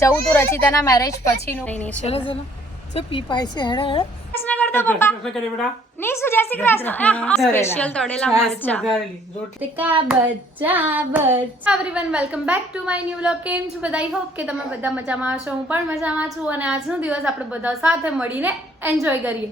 ચૌદ રચિતાના મેરેજ પછીનું. નહીં ચલો ચલો. ચો પી પાય છે? હેડા હેડા. કૃષ્ણ કરતો પપ્પા. નીસુ જય શ્રી કૃષ્ણ? સ્પેશિયલ તળેલા મરચા. વઘારેલી કા બચ્ચા બચ્ચા. Everyone welcome back to my new vlog કેમ છો બધા? હોપ કે તમે બધા મજામાં હશો. હું પણ મજામાં છું અને આજનો દિવસ આપણે બધા સાથે મળીને એન્જોય કરીએ.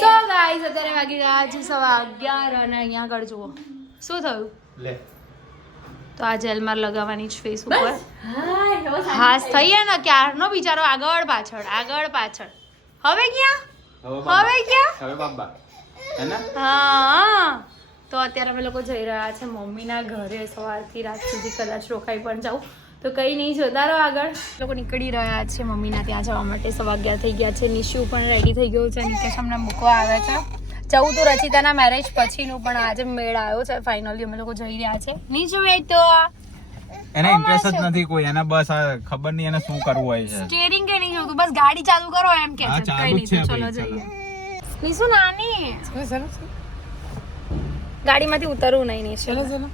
સો ગાઈસ અત્યારે વાગી ગયા છે સવા અગિયાર અને અહીંયા આગળ જુઓ. શું થયું? લે. તો આ જેલમાં લગાવવાની જ ફેસ ઉપર હાસ થઈએ ને ક્યારનો બિચારો આગળ પાછળ આગળ પાછળ. હવે ક્યાં? હવે ક્યાં? હવે બાબા. હા તો અત્યારે અમે લોકો જઈ રહ્યા છે મમ્મીના ઘરે. સવારથી રાત સુધી કદાચ રોકાઈ પણ જાઉં. તો કંઈ નહીં જોતા રહો આગળ. લોકો નીકળી રહ્યા છે મમ્મીના ત્યાં જવા માટે. સવા અગિયાર થઈ ગયા છે. નિશુ પણ રેડી થઈ ગયું છે. નિકેશ અમને મૂકવા આવે છે. ચૌદ રચિતાના મેરેજ પછીનું પણ આજે મેળ આવ્યો છે. ફાઇનલી અમે લોકો જઈ રહ્યા છે. નહીં જોઈએ તો એને ઇન્ટરેસ્ટ જ નથી કોઈ. એને બસ આ ખબર નહીં એને શું કરવું હોય છે. સ્ટેરિંગ કે નહીં જોતું બસ ગાડી ચાલુ કરો એમ કે છે. કઈ નહીં ચલો જઈએ. નિશુ નાની. ગાડીમાંથી ઉતરવું નહીં નિશુ ચલો ચલો.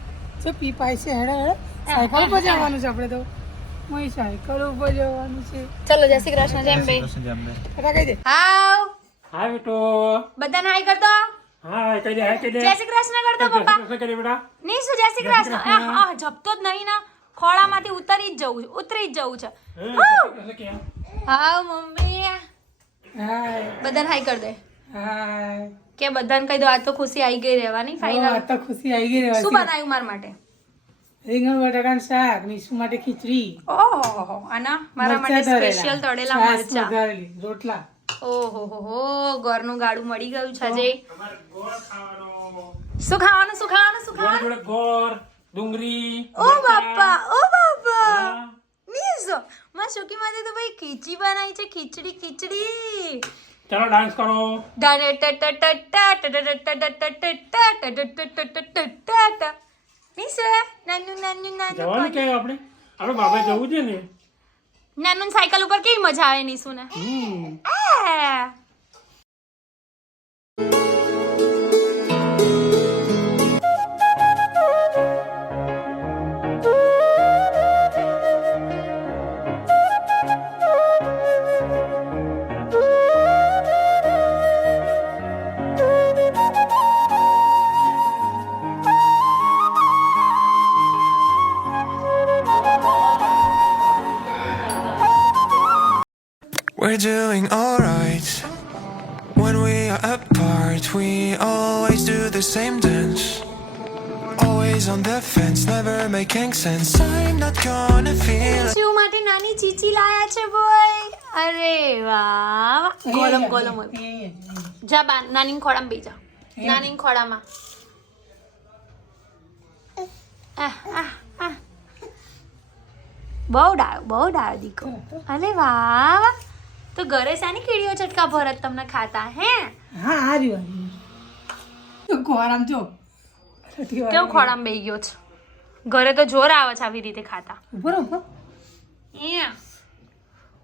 જો પી પાય છે હેડે હેડે. સાયકલ પર જવાનું છે આપણે તો. મોઈ સાયકલ ઉપર જવાનું છે. ચલો જય શ્રી કૃષ્ણ જેમ બે કહી દે. હાવ હા બેટો. બધાને હાય કરતો હા કહી દે હાય કહી દે. જય શ્રી કૃષ્ણ કરતો પપ્પા જય શ્રી કૃષ્ણ બેટા. નહીં શું જય શ્રી કૃષ્ણ. આ, આ જપતો જ નહીં ના. ખોળામાંથી ઉતરી જ જવું છે ઉતરી જ જવું છે. શું હાવ મમ્મી. બધાને હાય કર દે. હાય. કે બધાને કહી દો આજ તો ખુશી આવી ગઈ રહેવાની ફાઇનલ આ તો ખુશી આવી ગઈ શું રહેવાથી બનાવ્યું મારા માટે? રીંગણ બટાકાનું શાક નીસુ માટે ખીચડી. ઓહો આના મારા માટે સ્પેશિયલ તળેલા મરચા. રોટલા. ઓહો હો હો ગાડું મળી ગયું છે આજે શું ખાવાનું શું ખાવાનું શું ખાવાનું ગોર ગોળ ડુંગળી ઓ બાપા ઓ બાપા હા. માં શુકી માટે તો ભાઈ ખીચડી બનાવી છે ખીચડી ખીચડી ચલો ડાન્સ કરો નીસો નાનું નાનું નાનું જવાનું કે આપણે આપણે બાબા જવું છે ને નાનું સાયકલ ઉપર કેવી મજા આવે નીસુ ને હમ We're doing alright. When we are apart, we always do the same dance. Always on the fence, never making sense. I'm not gonna feel શું માટે નાની ચીચી લાયા છે બોય અરે વાહ કોલમ કોલમ જા બા નાની ખોડામાં બેસી જા નાની ખોડામાં આહ, આહ, આહ. બહુ ડાયો બહુ ડાયો દીકો અરે વાહ વાહ. તો ઘરે શાની કીડીઓ ચટકા ભરત તમને ખાતા હે? હા આ રહ્યું આ જો. કેવું ખોડામાં બેસી ગયો છે? ઘરે તો જોર આવે છે આવી રીતે ખાતા. ઊભો ઊભો. એ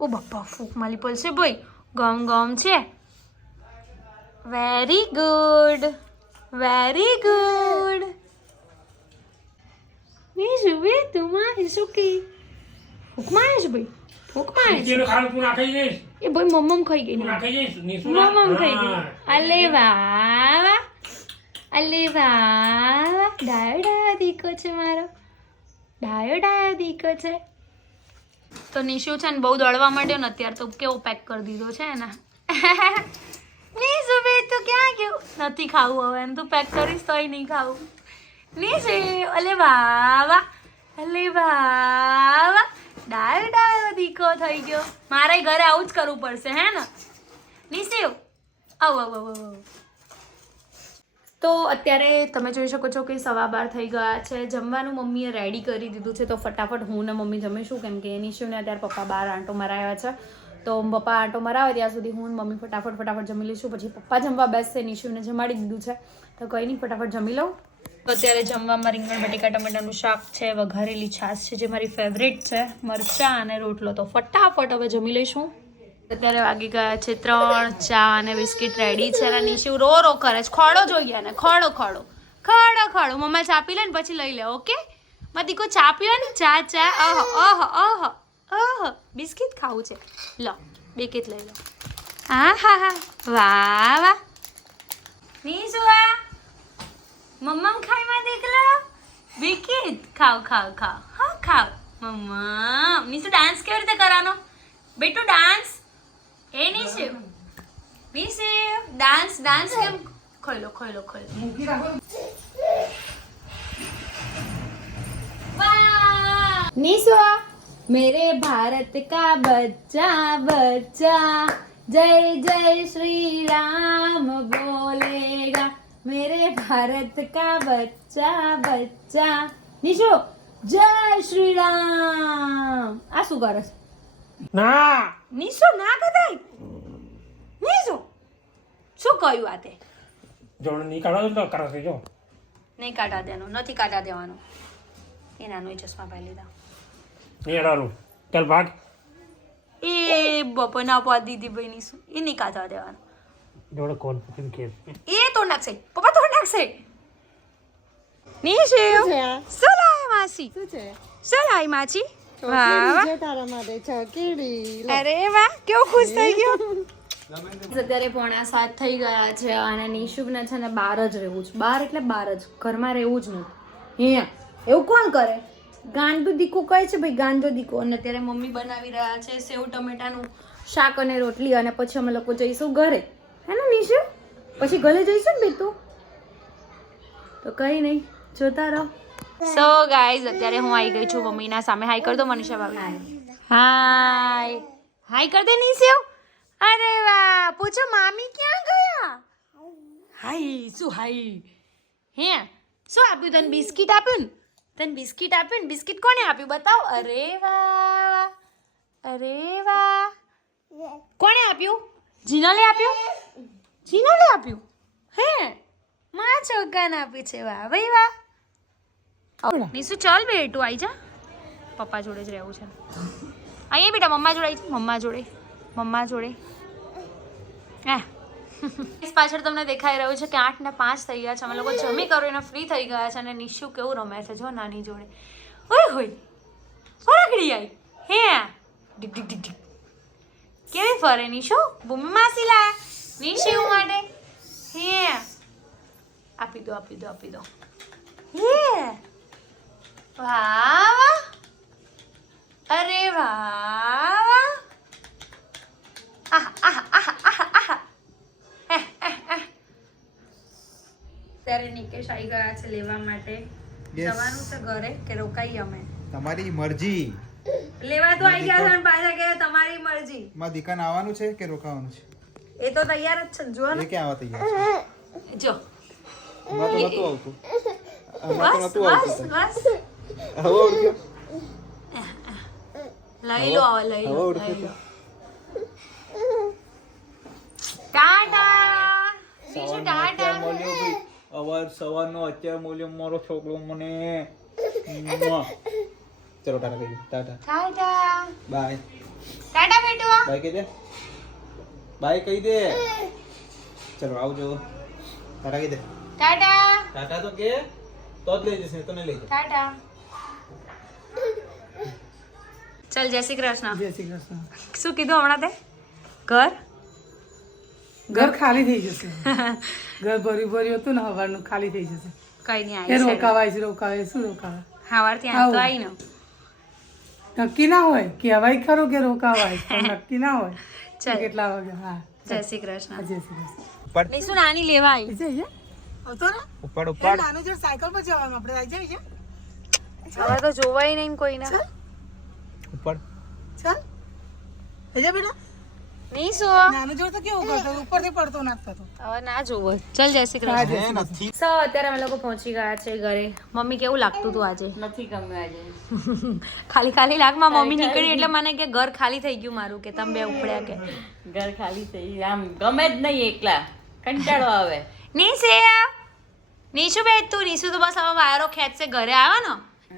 ઓ બાપા ફૂક માલી પડશે ભાઈ. ગમ ગમ છે. Very good very good Nishu બે તું માં શું કે છે ભાઈ? ફૂક મારે છે. જઈશ. એ ભાઈ મમ્મમ ખાઈ ગઈ. તું ને નાખી જઈશ? નીસુ મમ્મમ ખાઈ ગઈ. અલે વાહ. અલે વાહ. ડાયો ડાયો દીકો છે મારો. ડાયો ડાયો દીકો છે. તો નિશુ છે ને બહુ દોડવા માંડ્યો ને અત્યારે તો કેવો પેક કરી દીધો છે એના. નિશુ બે તું ક્યાં ગયું? નથી ખાવું હવે એમ તું પેક કરીશ તોય નહીં ખાવું. નિશુ અલે વાહ. વાહ અલે વાહ વાહ. ડાયો ડાયો દીકો થઈ ગયો. મારે ઘરે આવું જ કરવું પડશે, હે ને? નિશુ આવ આવ આવ તો અત્યારે તમે જોઈ શકો છો કે સવા બાર થઈ ગયા છે. જમવાનું મમ્મીએ રેડી કરી દીધું છે, તો ફટાફટ હું ને મમ્મી જમીશું. કેમ કે નિશિવને અત્યારે પપ્પા બહાર આંટો મરાવ્યા છે. તો પપ્પા આંટો મરાવે ત્યાં સુધી હું મમ્મી ફટાફટ ફટાફટ જમી લઈશું. પછી પપ્પા જમવા બેસશે નિશુને જમાડી દીધું છે. તો કંઈ નહીં, ફટાફટ જમી લઉં. અત્યારે જમવામાં રીંગણ, બટેકા, ટમેટાનું શાક છે વઘારેલી છાશ છે જે મારી ફેવરેટ છે, મરચાં અને રોટલો. તો ફટાફટ હવે જમી લઈશું. અત્યારે વાગી ગયા છે ત્રણ, ચા અને બિસ્કિટ રેડી છે અને નિશુ રો રો કરે છે. ખોડો જોઈએ ને ખોડો ખોડો ખોડો ખોડો મમ્મા ચા પી લે ને પછી લઈ લે, ઓકે? મા દીકો ચા પીવો ને. ચા ચા. અહ ઓહો અહ અહ બિસ્કિટ ખાવું છે. લો બિસ્કિટ લઈ લો. હા હા હા. વાહ વાહ. નીશુ આ મમ્મમ ખાઈ માં દેખલો બિસ્કિટ ખાવ ખાવ ખાવ હા ખાવ મમ્મા નીસુ ડાન્સ કેવી રીતે કરવાનો બેટુ ડાન્સ એ નીસુ નીસુ ડાન્સ ડાન્સ કેમ ખોલો ખોલો ખોલો મૂકી રાખો निशा मेरे भारत का बच्चा बच्चा जय जय श्री राम बोलेगा मेरे भारत का बच्चा बच्चा निशो जय श्री રામ આ શું કરે છે ના નિશો ના કદાય નિશો શું કહ્યું આ તે જોડે નહીં કાઢો તો કરે છે જો નહીં કાઢા દેવાનો નથી કાઢા દેવાનો એ નાનો ચશ્મા પહેરી લીધા નહીં અડાડું ચાલ ભાગ એ બપોરના પા દીદી ભાઈની શું એ નહીં કાઢવા દેવાનો કે એ તો નાખશે પપ્પા તો નાખશે નિશુ શું લાય માસી શું લાય માસી વાહ વાહ. માટે અરે વાહ કેવો ખુશ થઈ ગયો અત્યારે પોણા સાત થઈ ગયા છે અને નિશુભને છે ને બહાર જ રહેવું છે બહાર એટલે બહાર જ ઘરમાં રહેવું જ નથી અહીંયા એવું કોણ કરે ગાંધો દીકો કહે છે ભાઈ ગાંધો દીકો અને અત્યારે મમ્મી બનાવી રહ્યા છે સેવ ટમેટાનું શાક અને રોટલી અને પછી અમે લોકો જઈશું ઘરે હે ને નિશુ પછી ઘરે જઈશું ને બેટું? તો કઈ નહીં, જોતા રહો. સો ગાઈઝ અત્યારે હું આવી ગઈ છું મમ્મીના સામે. હાઈ કર દો, મનીષા ભાભી. હાય હાય કર દે, નિશુ. અરે વાહ, પૂછો, મામી ક્યાં ગયા? હાય શું હાય હે? શું આપ્યું? તને બિસ્કિટ આપ્યું ને? તને બિસ્કિટ આપ્યું ને? બિસ્કિટ કોને આપ્યું? બતાવ. અરે વાહ અરે વાહ. કોણે આપ્યું? જીનલે આપ્યું? જીનલે આપ્યું? હે માં છોકરાને આપ્યું છે વાહ ભાઈ વાહ. નિશુ ચાલ બેટું આવી જા. પપ્પા જોડે જ રહેવું છે. અહીંયા બેટા મમ્મા જોડે આવી જા. મમ્મા જોડે મમ્મા જોડે. હા. પાછળ તમને દેખાઈ રહ્યું છે કે આઠ ને પાંચ થઈ ગયા છે. અમે લોકો જમી કરીને ફ્રી થઈ ગયા છે અને નિશુ કેવું રમે છે જો નાની જોડે. ઓય હોય. ફરકડી આવી હે. ડીક ડીક ડીક ડીક. કેવી ફરે નિશુ? ભૂમિ માસી લાયા. નિશુ માટે? હે. આપી દો આપી દો આપી દો. હે. વાહ વાહ. અરે વાહ વાહ. આહા આહા આહા. ત્યારે નિકેશ આવી ગયા છે લેવા માટે. જવાનું છે ઘરે કે રોકાઈએ અમે? તમારી મરજી. લેવા તો આવી ગયા છે અને પાછા કે તમારી મરજી. માં દીકાને આવવાનું છે કે રોકાવાનું છે? એ તો તૈયાર જ છે જો ને. ક્યાં આવવા તૈયાર છે? જો. તો નતું આવતું. હમણાં નતું આવતું બસ હવે ઓળખ્યો લઈ લો હવે લઈ લો લઈ લો. ટાટા બીજું અત્યારે ટાટા અવાર સવારનો અત્યારે મળ્યો મારો છોકરો મને. ચલો ટાટા ટાટા. ટાટા બાય. ટાટા બેટુ બાય કહી દે બાય કહી દે. ચલો આવજો ટાટા કહી દે. ટાટા. ટાટા તો કે તો જ લઈ જશે તો નહીં લઈ જાય ટાટા. ચલ જય શ્રી કૃષ્ણ. જય શ્રી કૃષ્ણ. શું કીધું હમણાં તે? ઘર? ઘર ખાલી થઈ જશે. ઘર ભર્યું ભર્યું હતું ને હવારનું ખાલી થઈ જશે. કઈ નહીં આવી રોકાવાય છે રોકાવે શું રોકાવે હવાર ત્યાં તો આવી. ને. નક્કી ના હોય? કહેવાય ખરું કે રોકાવાય નક્કી ના હોય? ચાલ કેટલા વાગે? હા. જય શ્રી કૃષ્ણ. જય શ્રી કૃષ્ણ. ઉપર નિશુ નાની લેવા આવી જઈએ. જઈએ આવતો ને? ઉપર ઉપર નાનું જોડ સાયકલ પર જવાનું આપણે આવી જઈએ. હવે તો જોવાય નહીં કોઈને. ઉપર ચાલ. હજે બેટા. નિશુ નાનું જોડ તો કેવું કરતો ઉપરથી પડતો નાખતો હતો હવે ના જોવો ચલ જય શ્રી કૃષ્ણ. સો અત્યારે અમે લોકો પહોંચી ગયા છે ઘરે. મમ્મી કેવું લાગતું હતું આજે? નથી ગમ્યું આજે. ખાલી ખાલી લાગમાં મમ્મી નીકળી એટલે મને કે ઘર ખાલી થઈ ગયું મારું કે તમે બે ઉપડ્યા કે. ઘર ખાલી થઈ આમ ગમે જ નહીં એકલા. કંટાળો આવે. નીસે નીશુ બે તું? નીશુ તો બસ હવે વાયરો ખેંચશે ઘરે આવે ને.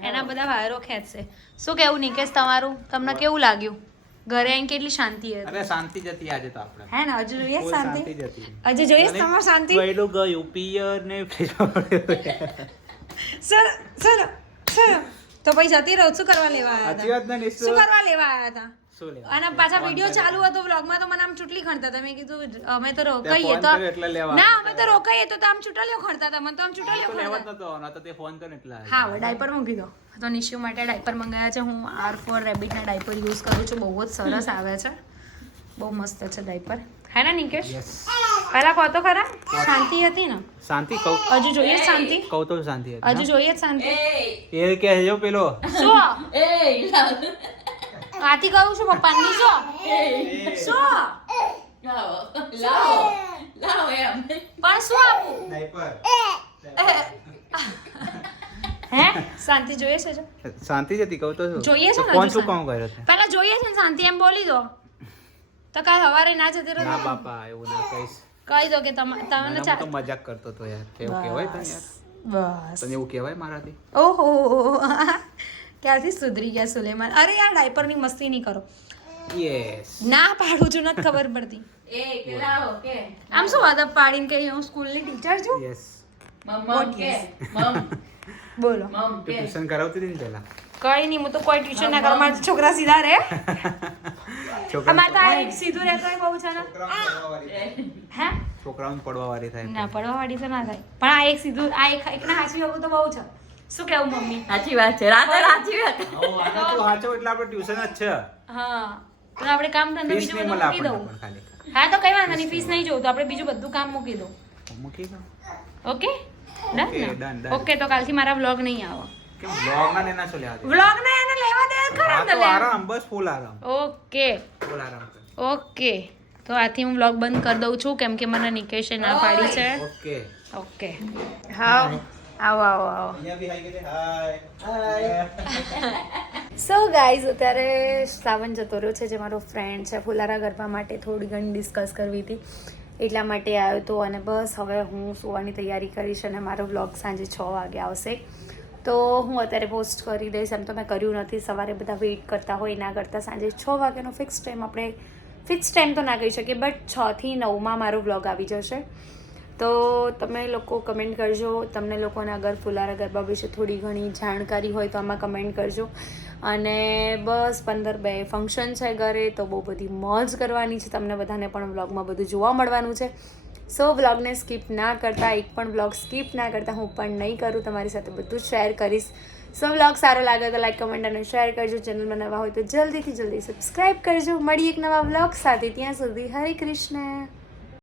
એના બધા વાયરો ખેંચશે. શું કેવું નિકેશ તમારું? તમને કેવું લાગ્યું? ઘરે આઈને કેટલી શાંતિ હતી? અરે શાંતિ જતી આજે તો આપણે. હે ને? હજુ જોઈએ શાંતિ? હજુ જોઈએ તમારી શાંતિ? પહેલું ગયું પિયર ને સર સર સર તો પછી જતી રહું. શું કરવા લેવા આવ્યા હતા? શું કરવા લેવા આવ્યા હતા? અને પાછા વીડિયો ચાલુ હતો વ્લોગમાં તો મને આમ ચૂંટલી ખણતા તમે કીધું અમે તો રોકાઈએ તો ના અમે તો રોકાઈએ તો આમ ચૂંટલીઓ ખણતા હતા. મને તો આમ ચૂંટલીઓ ખણતા જ નતો આવવાનો, આ તો તે ફોન કર્યો એટલે હા ડાયપર મૂકી દો. તો નિશુ માટે ડાયપર મંગાવ્યા છે. હું આર ફોર રેબિટના ડાયપર યુઝ કરું છું. બહુ જ સરસ આવે છે. બહુ મસ્ત છે ડાયપર હે ને નિકેશ. પહેલા કહો તો ખરા. શાંતિ હતી ને? શાંતિ કહું. હજુ જોઈએ જ શાંતિ? કહું તો શાંતિ હતી, હજુ જોઈએ જ શાંતિ? એ કે જો પેલો. શું? એ આથી કહું છું પપ્પાની જો. શું લાવો. લાવો. લાવો એમ. પણ શું આપું હે? શાંતિ જોઈએ છે જો. શાંતિ જ કહું તો જોઈએ છે ને ફોન શું શાંતિ? કર્યો છે? પહેલા જોઈએ છે ને શાંતિ એમ બોલી દો. તો કાલ સવારે ના જતી રહો ના બાપા એવું ના કહીશ. કહી દો કે તમે તમને તો મજાક કરતો હતો યાર. એવું કહેવાય તને યાર? બસ. તને એવું કહેવાય મારાથી? ઓહો. ક્યારથી સુધરી ગયા સુલેમાન? અરે યાર ડાયપરની મસ્તી નહીં કરો. યસ ના પાડું છું નથી ખબર પડતી. એ આમ શું અદબ પાડીને કે હું સ્કૂલની ટીચર છું? યસ મમ મમ કે. મમ. બોલો. મમ કે. ટ્યુશન કરાવતી હતી ને પેલા? કઈ નહીં હું તો કોઈ ટ્યુશન ના કરું. મારા છોકરા સીધા રહે અમારે તો આ એક સીધું રહેતો હોય બહુ છે ને હે? છોકરાઓને પડવા વાળી થાય ના પડવા વાળી તો ના થાય. પણ આ એક સીધું આ એક એકના હાચવી હોવું તો બહુ છે. શું કેવું મમ્મી? સાચી વાત છે. રાતે સાચી વાત આવો, આને તું વાંચો એટલે આપણે ટ્યુશન જ છે. હા. તો આપણે કામ ધંધો બીજું બધું મૂકી દઉં. આપણને પણ ખાલી. હા તો કઈ વાંધો નહીં ફીસ નહીં જોઉં તો આપણે બીજું બધું કામ મૂકી દઉં. મૂકી દઉં. ઓકે? ડન. ઓકે તો કાલથી મારા વ્લોગ નહીં આવે. કેમ ના ને શું લેવા વ્લોગ ને એને લેવા દે ખરા તો તો આરામ બસ ફૂલ આરામ. ઓકે. ફૂલ આરામ ઓકે. તો આથી હું વ્લોગ બંધ કરી દઉં છું કેમ કે મને નિકેશે ના પાડી છે. ઓકે. ઓકે. હા આવો આવો આવો. સો ગાઈઝ અત્યારે શ્રાવણ જતો રહ્યો છે જે મારો ફ્રેન્ડ છે ફુલારા ગરબા માટે થોડી ઘણી ડિસ્કસ કરવી હતી. એટલા માટે આવ્યો હતો અને બસ હવે હું સુવાની તૈયારી કરીશ અને મારો વ્લોગ સાંજે છ વાગે આવશે. તો હું અત્યારે પોસ્ટ કરી દઈશ એમ તો મેં કર્યું નથી સવારે બધા વેઇટ કરતા હોય ના કરતાં સાંજે છ વાગ્યાનો ફિક્સ ટાઈમ આપણે ફિક્સ ટાઈમ તો ના કહી શકીએ બટ છથી નવમાં મારો વ્લોગ આવી જશે. તો તમે લોકો કમેન્ટ કરજો. તમને લોકોને અગર ફુલારા ગરબા વિશે થોડી ઘણી જાણકારી હોય તો આમાં કમેન્ટ કરજો. અને બસ પંદર બે ફંક્શન છે ઘરે, તો બહુ બધી મોજ કરવાની છે. તમને બધાને પણ વ્લોગમાં બધું જોવા મળવાનું છે. સો વ્લોગને સ્કીપ ના કરતાં, એક પણ વ્લોગ સ્કીપ ના કરતાં હું પણ નહીં કરું. તમારી સાથે બધું શેર કરીશ. સો વ્લોગ સારો લાગે તો લાઈક કમેન્ટ અને શેર કરજો. ચેનલમાં નવા હોય તો જલ્દીથી જલ્દી સબસ્ક્રાઈબ કરજો. મળી એક નવા વ્લોગ સાથે. ત્યાં સુધી હરે કૃષ્ણ.